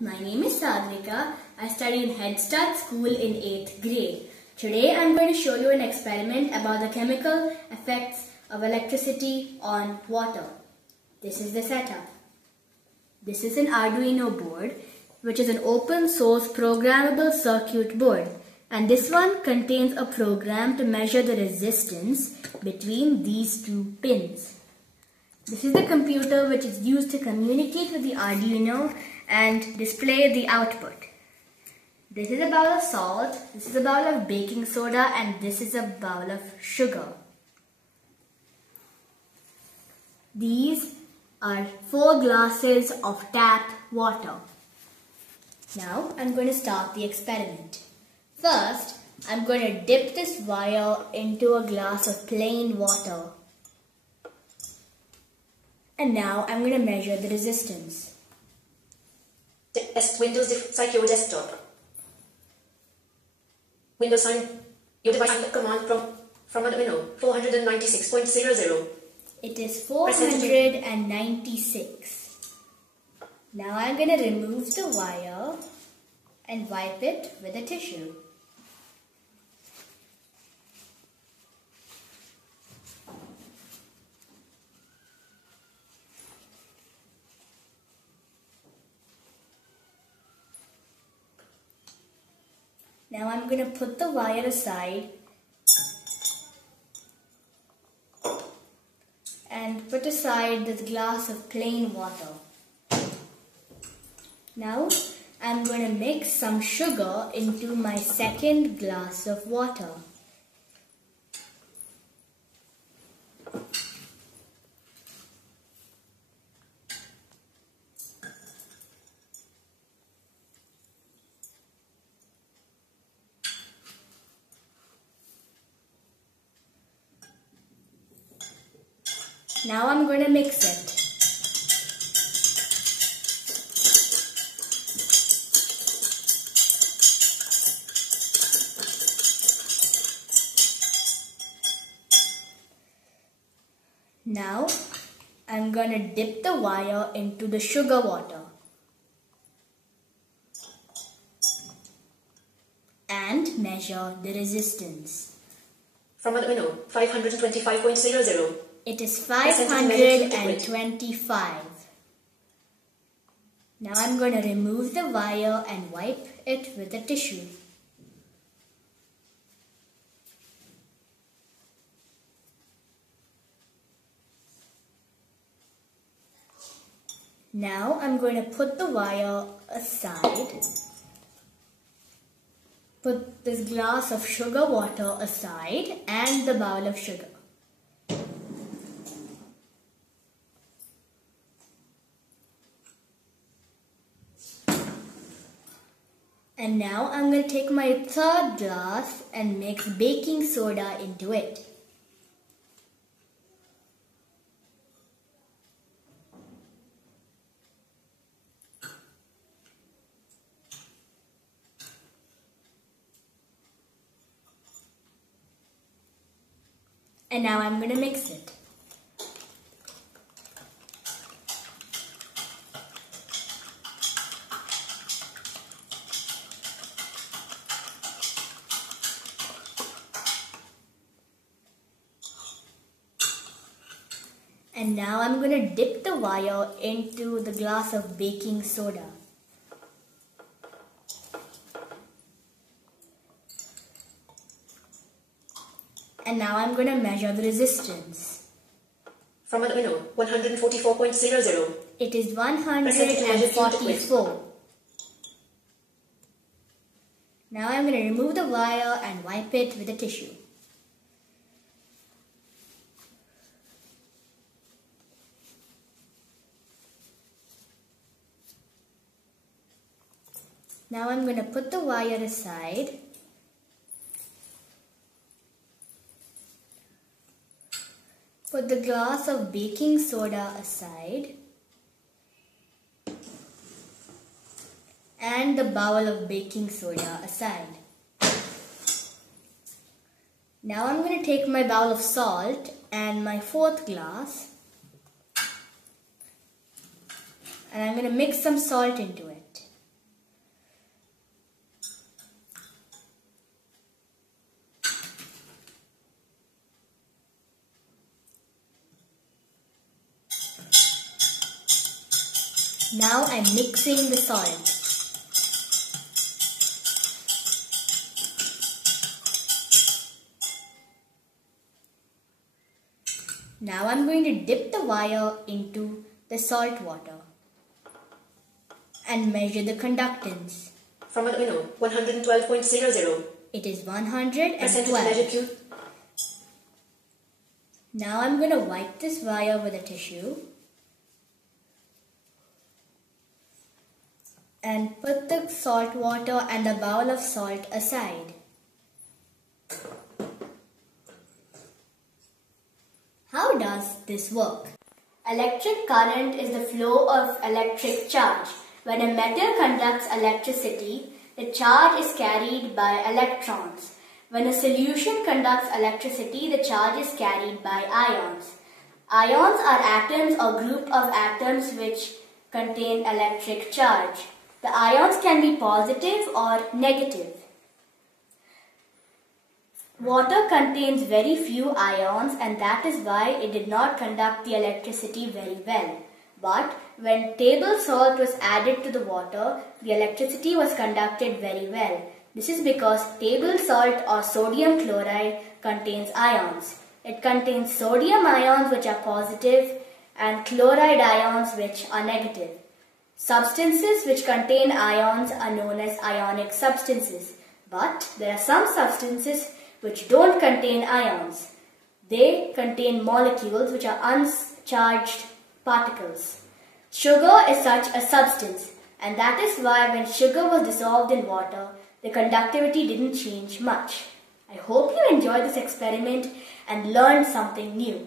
my name is Sadrika. I study in Head Start School in 8th grade. Today I am going to show you an experiment about the chemical effects of electricity on water. This is the setup. This is an Arduino board, which is an open source programmable circuit board, and this one contains a program to measure the resistance between these two pins. This is the computer which is used to communicate with the Arduino and display the output. This is a bowl of salt, this is a bowl of baking soda, and this is a bowl of sugar. These are 4 glasses of tap water. Now I'm going to start the experiment. First, I'm going to dip this wire into a glass of plain water. And now I'm going to measure the resistance. Test Windows Secure Desktop. Windows sign your device and command from arduino 496.00. It is 496. Now I'm going to remove the wire and wipe it with a tissue. Now I'm going to put the wire aside and put aside this glass of plain water. Now I'm going to mix some sugar into my second glass of water. Now I'm going to mix it. Now I'm going to dip the wire into the sugar water and measure the resistance. From arduino 525.00. It is 525. Now I'm going to remove the wire and wipe it with a tissue. Now I'm going to put the wire aside. Put this glass of sugar water aside and the bowl of sugar. And now I'm going to take my third glass and mix baking soda into it. And now I'm going to mix it. And now I'm going to dip the wire into the glass of baking soda. And now I'm going to measure the resistance. From arduino 144.00. It is 144. Now I'm going to remove the wire and wipe it with a tissue. Now I'm going to put the wire aside. Put the glass of baking soda aside. And the bowl of baking soda aside. Now I'm going to take my bowl of salt and my 4th glass. And I'm going to mix some salt into it. Now I'm mixing the salt. Now I'm going to dip the wire into the salt water and measure the conductance. From arduino, 112.00. It is Percentage measure 112. Q. Now I'm going to wipe this wire with a tissue and put the salt water and the bowl of salt aside. How does this work? Electric current is the flow of electric charge. When a metal conducts electricity, the charge is carried by electrons. When a solution conducts electricity, the charge is carried by ions. Ions are atoms or group of atoms which contain electric charge. The ions can be positive or negative. Water contains very few ions, and that is why it did not conduct the electricity very well. But when table salt was added to the water, the electricity was conducted very well. This is because table salt or sodium chloride contains ions. It contains sodium ions which are positive and chloride ions which are negative. Substances which contain ions are known as ionic substances. But there are some substances which don't contain ions. They contain molecules which are uncharged particles. Sugar is such a substance, and that is why when sugar was dissolved in water, the conductivity didn't change much. I hope you enjoyed this experiment and learned something new.